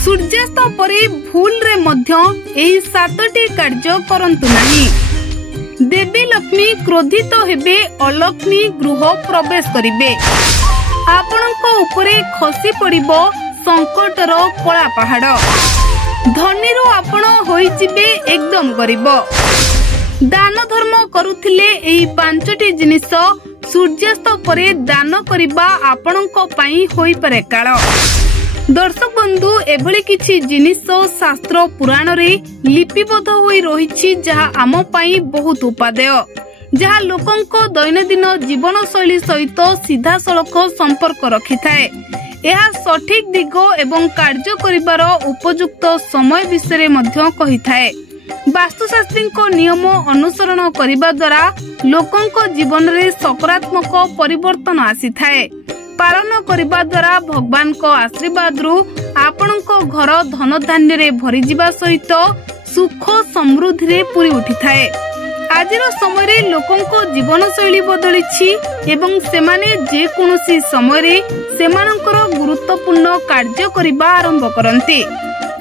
सूर्यास्त परे भूल रे मध्य एही 7टी कार्य करंतु नाही। देवी लक्ष्मी क्रोधित हेबे अलक्ष्मी गृह प्रवेश करिवे। आपणक उपरे खसी पड़िबो संकटर कला पहाड़। धनीरू आपण होई जिबे एकदम गरीब। दान धर्म करुथिले एही 5टी जिनिस सूर्यास्त परे दान करिबा आपणक पई होई पारे काल। दर्शक बंधु एभली किछि जिनिस शास्त्र पुराण रे लिपिबद्ध होई रहिछि जहा आम पई बहुत उपादेय, जहा लोकंक दैनंदिन जीवन शैली सहित सीधा सड़क संपर्क रखिथाए। यह सठिक दिग एवं कार्य करिबार उपयुक्त समय विषय मध्य कहिथाए। वास्तुशास्त्री नियम अनुसरण करिबा द्वारा लोकंक जीवन रे सकारात्मक परिवर्तन आसीथाए। पालन करिबा द्वारा भगवान को आशीर्वाद रु आपणक घर धन धान्य रे भरी जिबा सहित सुख समृद्धि रे पूरी उठिथाए। आजिर समय रे लोकंक जीवन शैली बदलिछि एवं सेमाने जे कोनोसी समय रे सेमानकर गुरुत्वपूर्ण कार्य करिबा आरंभ करन्ते।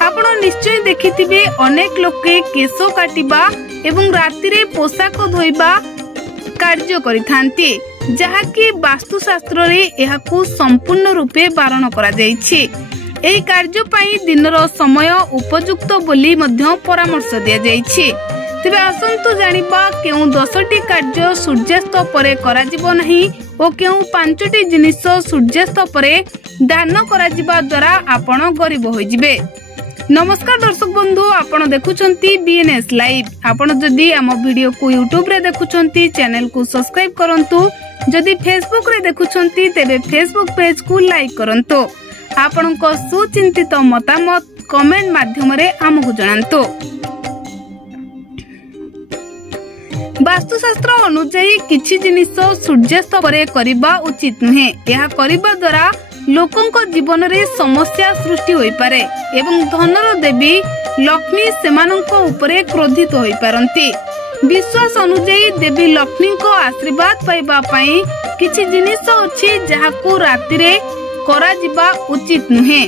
आपण निश्चय देखिथिबे अनेक लोके केश काटिबा एवं राति रे पोशाक धोइबा कार्य करिथांती, जहा कि वास्तुशास्त्र रे एहाकू संपूर्ण रूपे बारण करा जायछि। एही कार्य पई दिनर समय उपयुक्त बोली मध्य परामर्श दिया जायछि। तेबे आसंतु जानिबा केउ 10टी कार्य सूर्यास्त परे करा जिवो नाही ओ केउ 5टी जिनिस सूर्यास्त परे दान करा जिबा द्वारा आपण गरीब होई जिवे। नमस्कार दर्शक बंधु, आपण देखुचंती बीएनएस लाइव। आपण जदि हम वीडियो को यूट्यूब रे देखुचंती चैनल को सब्सक्राइब करंतु। जदि फेसबुक रे देखुचंती तेबे फेसबुक पेज को लाइक करंतु। आपण को सुचिंतित मतामत कमेंट माध्यम रे हमहु जणांतु। वास्तुशास्त्र अनुसार किछि जिनिस सूर्यास्त परे करिबा उचित नुहे। यह करिबा द्वारा लोकंक जीवन रे समस्या सृष्टि होई पारे एवं धनर देवी लक्ष्मी सेमानंक उपरे क्रोधित होई पारंती। विश्वास अनुसार देवी लक्ष्मी को आशीर्वाद पाइबा पई किछि जिनिस अछि जहाकू राति रे करा जिबा उचित नुहे।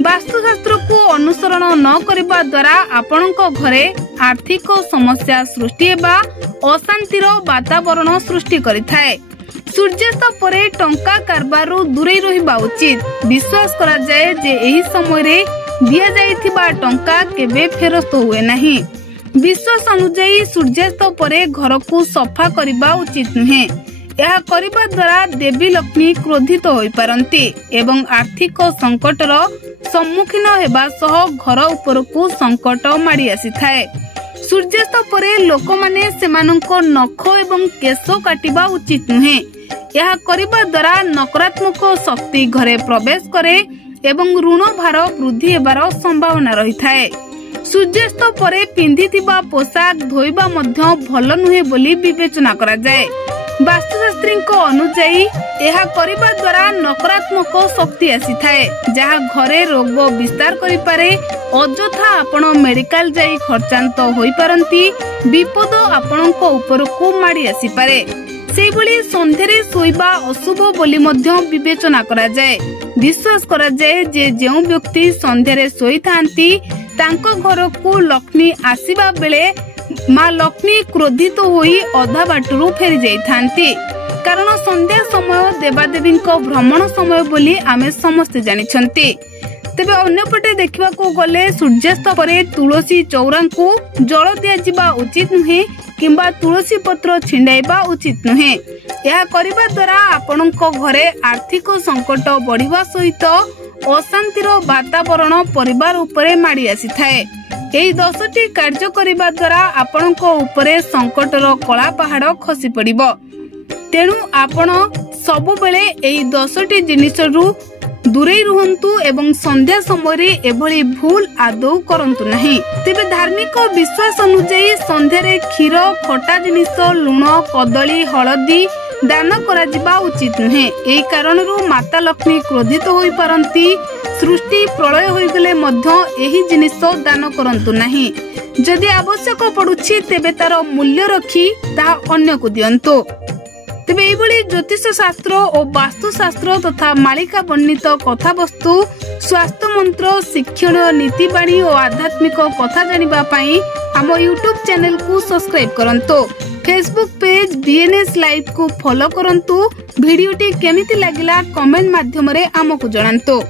वास्तुशास्त्र को अनुसरण न करिबा द्वारा आपणक घरे आर्थिक समस्या सृष्टि हेबा अशांतिर वातावरण सृष्टि करिथाए। सूर्यास्त परे टंका कारबार दूरे रहिबा उचित। विश्वास करा जाए जे एही समय रे दिया जाइथिबा टंका केबे फेरस्त हुए नाही। विश्वास अनुसार सूर्यास्त परे घर को सफा करिबा उचित नुहे। यह करिबा द्वारा देवी लक्ष्मी क्रोधित होई पारंती एवं आर्थिक संकटर सम्मुखीन हेबा सह घर ऊपर को संकट माड़ी आसीथाए। सूर्यास्त परे लोक माने सेमानंक नख एवं केश काटिबा उचित नुहे। यह करिबा द्वारा नकारात्मक शक्ति घरे प्रवेश करे एवं ऋण भार वृद्धि हेबार संभावना रहिथाए। सूर्यास्त परे पिंधिथिबा पोशाक धोइबा मध्य भल नुहे बोली विवेचना करा जाए। वास्तुशास्त्री अनुसार यह करिबा द्वारा नकारात्मक शक्ति आसीथाए, जहा घरे रोग विस्तार करि पारे। अजथा आपण मेडिकल जाई खर्चांत होई पारंती। विपद आपणक ऊपर को माड़ी आसी पारे। सेबली संध्यारे सोइबा अशुभ बोली मध्य विवेचना करा जाए। विश्वास करा जाए जे जेउ व्यक्ति संध्यारे सोई थांती तांको घर को लक्ष्मी आसीबा बेले मां लक्ष्मी क्रोधित होई अधा बाटरू फेरी जाई थांती। कारण संध्या समय देवादेवी भ्रमण समय बोली आमे समस्ते जानिछंती। तेबे अन्यपटे देखिबा को गले सूर्यास्त परे तुलसी चौरा को जल दिया जिबा उचित नुहे किंबा तुलसी पत्र छिंडाइबा उचित नुहे। यह करिबा द्वारा आपणक घरे आर्थिक संकट बढ़िबा सहित अशांतिर वातावरण परिवार उपरे माड़ी आसीथाए। एही 10टी कार्य करिबा द्वारा आपणक उपरे संकटर कला पहाड़ खसी पड़िबो। तेणु आपण सब बेले एही 10टी जिनिस रु दूरे रुहंतु एवं संध्या समय एभली भूल आदौ करंतु नहीं। तेबे धार्मिक विश्वास अनुसार संध्या रे क्षीर खटा जिनिस लुण कदली हलदी दान करा जिबा उचित नुहे। एही कारणरू माता लक्ष्मी क्रोधित होई पारंती। सृष्टि प्रलय होई गले मध्य एही जिनिस दान करंतु नहीं। जदि आवश्यक पड़ुछि तेबे तार मूल्य रखी ता अन्य को दियंतु। तेबे एभली ज्योतिष शास्त्र और वास्तुशास्त्र तथा मालिका वर्णित कथावस्तु स्वास्थ्य मंत्र शिक्षण नीतिबाणी और आध्यात्मिक कथा जानिबा पई हम यूट्यूब चैनल को सब्सक्राइब करंतो। फेसबुक पेज बीएनएस लाइव को फॉलो करंतु। वीडियोटी केमिति लागिला कमेंट माध्यम रे हमकु जणांतो।